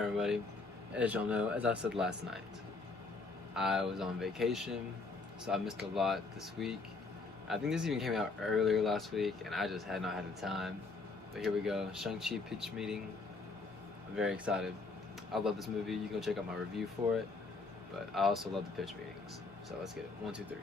Alright everybody, as y'all know, as I said last night, I was on vacation, so I missed a lot this week. I think this even came out earlier last week, and I just had not had the time. But here we go, Shang-Chi pitch meeting. I'm very excited. I love this movie, you can go check out my review for it. But I also love the pitch meetings. So let's get it, 1, 2, 3.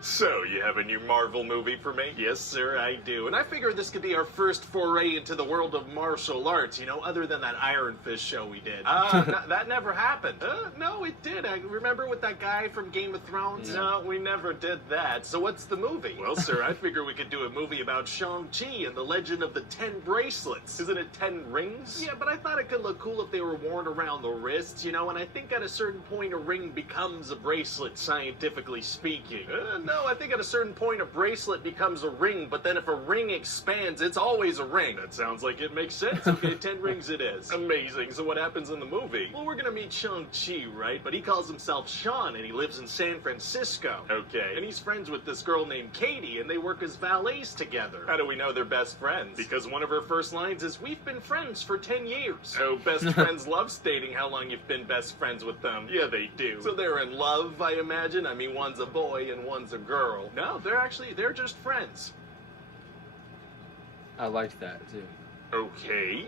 So, you have a new Marvel movie for me? Yes, sir, I do. And I figured this could be our first foray into the world of martial arts, you know, other than that Iron Fist show we did. That never happened. No, it did. I remember with that guy from Game of Thrones? Yeah. No, we never did that. So what's the movie? Well, sir, I figure we could do a movie about Shang-Chi and the legend of the 10 bracelets. Isn't it 10 rings? Yeah, but I thought it could look cool if they were worn around the wrists, you know, and I think at a certain point a ring becomes a bracelet, scientifically speaking. No, I think at a certain point a bracelet becomes a ring, but then if a ring expands, it's always a ring. That sounds like it makes sense. Okay, 10 rings it is. Amazing. So what happens in the movie? Well, we're gonna meet Shang-Chi, right? But he calls himself Sean, and he lives in San Francisco. Okay. And he's friends with this girl named Katie, and they work as valets together. How do we know they're best friends? Because one of her first lines is, "We've been friends for 10 years. Oh, best friends love stating how long you've been best friends with them. Yeah, they do. So they're in love, I imagine? I mean, one's a boy and one's a girl. No, they're just friends. I liked that too. Okay,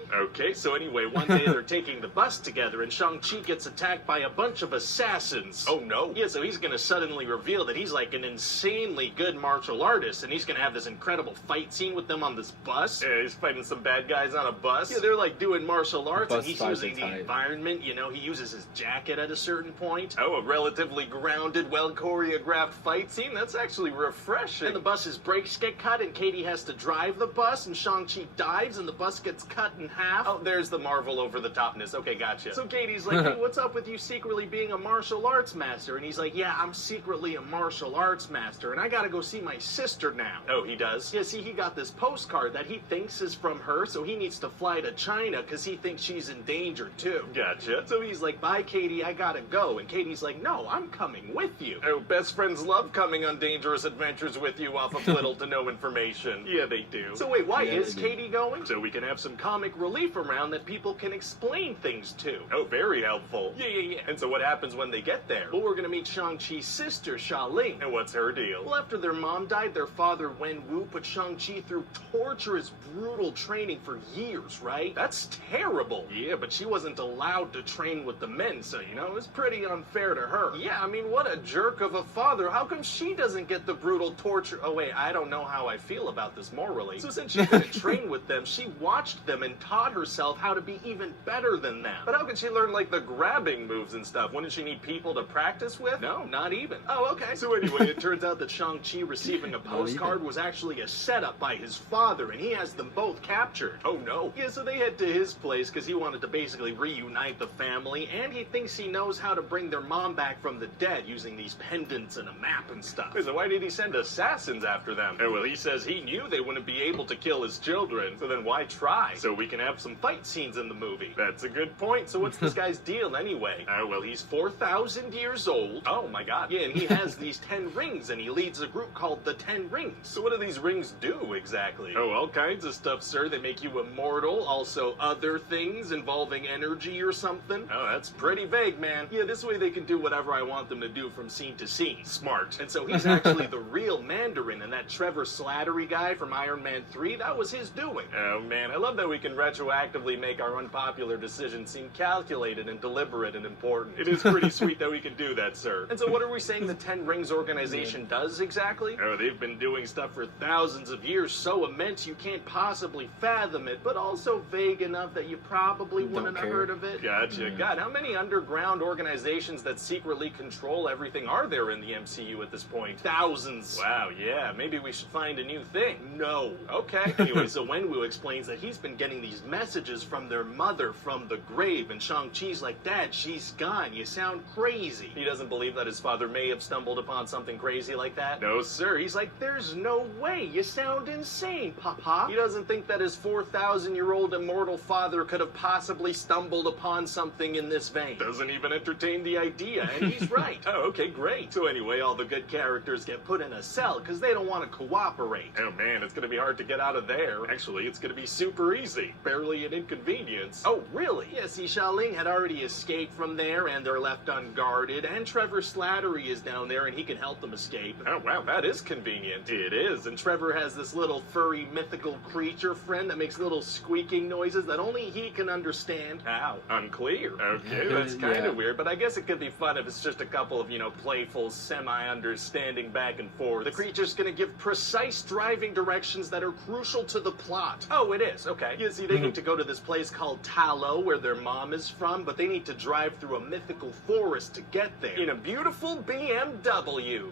so anyway, one day they're taking the bus together and Shang-Chi gets attacked by a bunch of assassins. Oh no? Yeah, so he's gonna suddenly reveal that he's like an insanely good martial artist and he's gonna have this incredible fight scene with them on this bus. Yeah, he's fighting some bad guys on a bus. Yeah, they're like doing martial arts and he's using the environment, you know, he uses his jacket at a certain point. Oh, a relatively grounded, well-choreographed fight scene? That's actually refreshing. And the bus's brakes get cut and Katie has to drive the bus and Shang-Chi dives and the bus gets cut in half. Oh, there's the Marvel over-the-topness. Okay, gotcha. So Katie's like, hey, what's up with you secretly being a martial arts master? And he's like, yeah, I'm secretly a martial arts master, and I gotta go see my sister now. Oh, he does? Yeah, see, he got this postcard that he thinks is from her, so he needs to fly to China because he thinks she's in danger, too. Gotcha. So he's like, bye, Katie, I gotta go. And Katie's like, no, I'm coming with you. Oh, best friends love coming on dangerous adventures with you off of little to no information. Yeah, they do. So wait, why is Katie going? So we can have some comic relief around that people can explain things to. Oh, very helpful. Yeah. And so what happens when they get there? Well, we're gonna meet Shang-Chi's sister, Xialing. And what's her deal? Well, after their mom died, their father, Wen-Wu, put Shang-Chi through torturous, brutal training for years, right? That's terrible. Yeah, but she wasn't allowed to train with the men, so, you know, it was pretty unfair to her. Yeah, I mean, what a jerk of a father. How come she doesn't get the brutal torture? Oh, wait, I don't know how I feel about this morally. So since she couldn't train with them, she watched them and taught herself how to be even better than them. But how could she learn, like, the grabbing moves and stuff? Wouldn't she need people to practice with? No, not even. Oh, okay. So anyway, it turns out that Shang-Chi receiving a postcard was actually a setup by his father, and he has them both captured. Oh, no. Yeah, so they head to his place because he wanted to basically reunite the family, and he thinks he knows how to bring their mom back from the dead using these pendants and a map and stuff. So why did he send assassins after them? Oh, well, he says he knew they wouldn't be able to kill his children, so then why try? So we can have some fight scenes in the movie. That's a good point. So what's this guy's deal anyway? Well, he's 4,000 years old. Oh my god. Yeah, and he has these 10 rings, and he leads a group called the 10 Rings. So what do these rings do exactly? Oh, all kinds of stuff, sir. They make you immortal. Also other things involving energy or something. Oh, that's pretty vague, man. Yeah, this way they can do whatever I want them to do from scene to scene. Smart. And so he's actually the real Mandarin, and that Trevor Slattery guy from Iron Man 3, that was his doing. Oh man, I love that we can retroactively make our unpopular decisions seem calculated and deliberate and important. It is pretty sweet that we can do that, sir. And so what are we saying the 10 Rings organization does exactly? Oh, they've been doing stuff for thousands of years, so immense you can't possibly fathom it, but also vague enough that you probably wouldn't have heard of it. Gotcha. God, how many underground organizations that secretly control everything are there in the MCU at this point? Thousands. Wow, yeah, maybe we should find a new thing. No. Okay. Anyway, so Wenwu explains that he's been getting these messages from their mother from the grave, and Shang-Chi's like, Dad, she's gone. You sound crazy. He doesn't believe that his father may have stumbled upon something crazy like that. No, sir. He's like, there's no way. You sound insane, Papa. He doesn't think that his 4,000-year-old immortal father could have possibly stumbled upon something in this vein. Doesn't even entertain the idea, and he's right. Oh, okay, great. So anyway, all the good characters get put in a cell because they don't want to cooperate. Oh man, it's gonna be hard to get out of there. Actually, it's gonna be super easy. Barely an inconvenience. Oh, really? Yeah, see, Xiaoling had already escaped from there, and they're left unguarded, and Trevor Slattery is down there, and he can help them escape. Oh, wow, that is convenient. It is, and Trevor has this little furry mythical creature friend that makes little squeaking noises that only he can understand. Ow, unclear. Okay, that's kind of weird, but I guess it could be fun if it's just a couple of, playful, semi-understanding back and forth. The creature's gonna give precise driving directions that are crucial to the plot. Oh, it is, okay. You see, they need to go to this place called Talo, where their mom is from, but they need to drive through a mythical forest to get there. In a beautiful BMW.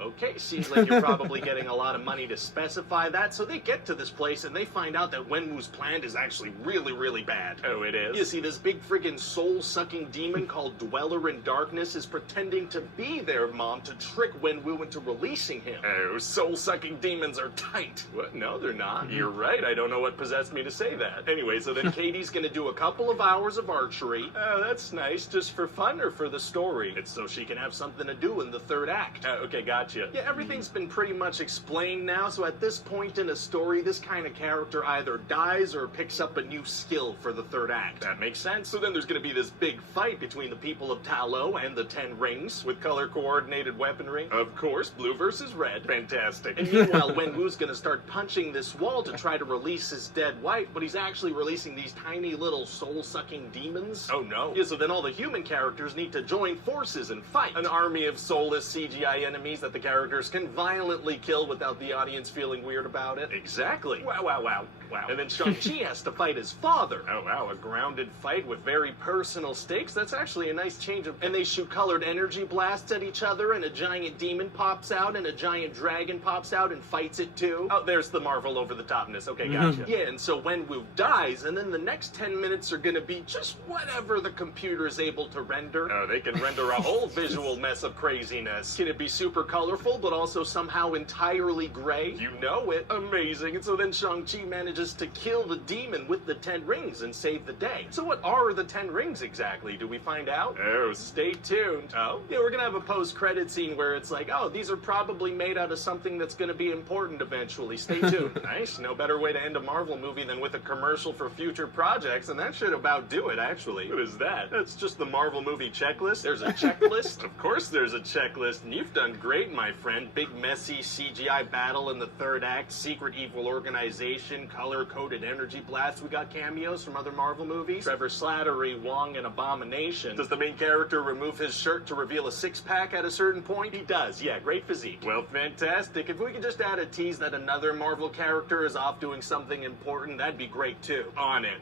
Okay, seems like you're probably getting a lot of money to specify that, so they get to this place and they find out that Wenwu's plan is actually really, really bad. Oh, it is? You see, this big friggin' soul-sucking demon called Dweller in Darkness is pretending to be their mom to trick Wenwu into releasing him. Oh, soul-sucking demons are tight. What? No, they're not. You're right, I don't know what possessed me to say that. Anyway, so then Katie's gonna do a couple of hours of archery. Oh, that's nice, just for fun or for the story? It's so she can have something to do in the third act. Okay, gotcha. Yeah, everything's been pretty much explained now, so at this point in a story, this kind of character either dies or picks up a new skill for the third act. That makes sense. So then there's gonna be this big fight between the people of Talo and the Ten Rings, with color-coordinated weaponry. Of course, blue versus red. Fantastic. And meanwhile, Wenwu's gonna start punching this wall to try to release his dead wife, but he's actually releasing these tiny little soul-sucking demons. Oh no. Yeah, so then all the human characters need to join forces and fight. An army of soulless CGI enemies that the characters can violently kill without the audience feeling weird about it. Exactly. Wow, wow, wow, wow. And then Shang-Chi has to fight his father. Oh, wow, a grounded fight with very personal stakes? That's actually a nice change of... And they shoot colored energy blasts at each other, and a giant demon pops out, and a giant dragon pops out and fights it too. Oh, there's the Marvel over-the-topness. Okay, gotcha. Yeah, and so Wenwu dies, and then the next 10 minutes are gonna be just whatever the computer is able to render. Oh, they can render a whole visual mess of craziness. Can it be super colorful, but also somehow entirely gray? You know it. Amazing. And so then Shang-Chi manages to kill the demon with the 10 rings and save the day. So what are the 10 rings exactly? Do we find out? Oh, stay tuned. Oh? Yeah, we're gonna have a post-credit scene where it's like, oh, these are probably made out of something that's gonna be important eventually. Stay tuned. Nice. No better way to end a Marvel movie than with a commercial for future projects, and that should about do it, actually. What is that? That's just the Marvel movie checklist. There's a checklist? Of course there's a checklist, and you've done great, my friend. Big messy CGI battle in the third act, secret evil organization, color-coded energy blast. We got cameos from other Marvel movies. Trevor Slattery, Wong, and Abomination. Does the main character remove his shirt to reveal a six-pack at a certain point? He does, yeah, great physique. Well, fantastic. If we could just add a tease that another Marvel character is off doing something important, that'd be great too. On it.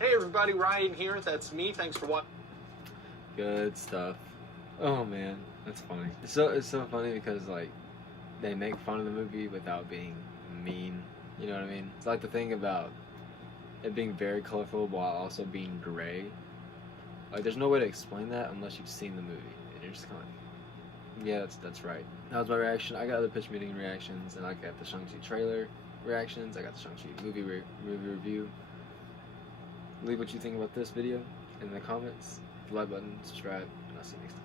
Hey everybody, Ryan here. That's me. Thanks for watching. Good stuff. Oh man, that's funny. It's so funny because like they make fun of the movie without being mean. You know what I mean? It's like the thing about it being very colorful while also being gray. Like there's no way to explain that unless you've seen the movie, and you're just kind of like, yeah, that's right. That was my reaction. I got other pitch meeting reactions, and I got the Shang-Chi trailer reactions. I got the Shang-Chi movie review. Leave what you think about this video in the comments. Hit the like button, subscribe, and I'll see you next time.